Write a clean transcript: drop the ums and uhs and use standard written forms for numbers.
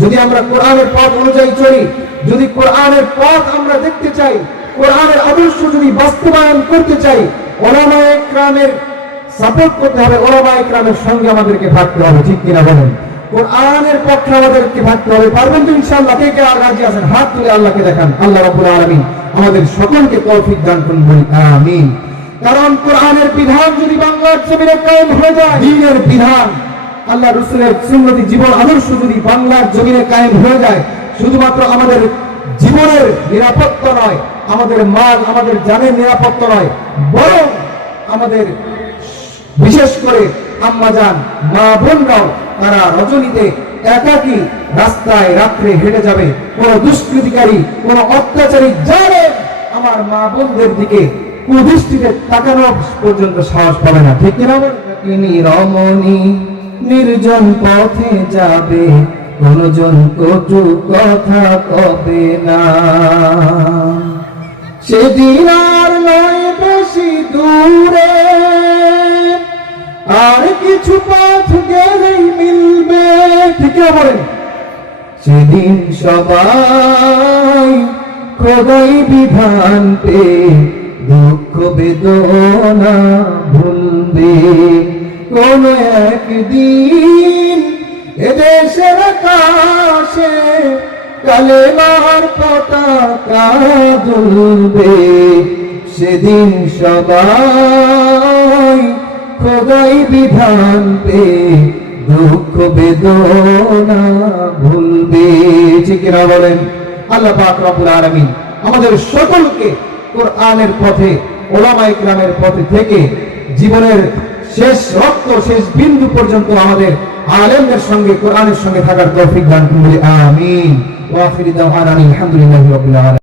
যদি আমরা কোরআনের পথ অনুযায়ী চলি, যদি কোরআনের পথ আমরা দেখতে চাই, কোরআনের আদর্শ যদি বাস্তবায়ন করতে চাই, উলামায়ে কেরামের সাপোর্ট করতে হবে, উলামায়ে কেরামের সঙ্গে আমাদেরকে থাকতে হবে। ঠিক কিনা বলেন? কোরআনের পক্ষে আমাদেরকে থাকতে হবে। পারবেন তো ইনশাআল্লাহ? কে কে রাজি আছেন হাত তুলে আল্লাহকে দেখান। আল্লাহ রাব্বুল আলামিন আমাদের সকলকে তৌফিক দান করুন, বলি আমিন। কারণ কোরআনের বিধান যদি বাংলার জমিনে কায়েম হয়ে যায়, দ্বীনের বিধান, আল্লাহ রাসূলের সুন্নতি জীবন আদর্শ যদি বাংলার জমিনে কায়েম হয়ে যায়, শুধুমাত্র আমাদের জীবনের নিরাপত্তা নয়, আমাদের মাল, আমাদের জানের নিরাপত্তা নয়, বরং আমাদের বিশেষ করে আম্মাজান, মা বোনরাও তারা রজনীতে একাকী রাস্তায় রাত্রে হেঁটে যাবে। কোন দুষ্কৃতিকারী, কোন অত্যাচারী জালেম আমার মা বোনদের দিকে কুদৃষ্টিতে তাকানো পর্যন্ত সাহস পাবে না। ঠিক কিনা? তিনি রমণী নির্জন পথে যাবে, কোনজন কটু কথা কবে না। সেদিন আর নয় বেশি দূরে, আর কিছু পথ গেলেই মিলবে। ঠিক বলেন? সেদিন সবাই খোদাই বিধান পে দুঃখ বেদনা ভুলবে। কোন একদিন এদেশের আকাশে কালেমার পতাকা দুলবে। সেদিন সবাই খোদাই বিধান পে দুঃখ বেদনা ভুলবে। ঠিক কিনা বলেন? আল্লাহ পাক রব্বুল আলামিন আমাদের সকলকে কোরআনের পথে, উলামায়ে কেরামের পথে থেকে জীবনের শেষ রক্ত, শেষ বিন্দু পর্যন্ত আমাদের আলেমদের সঙ্গে, কোরআনের সঙ্গে থাকার তৌফিক দান করুন, আমিন। ওয়া আখিরু দাওয়ানা আলহামদুলিল্লাহি রাব্বিল আলামিন।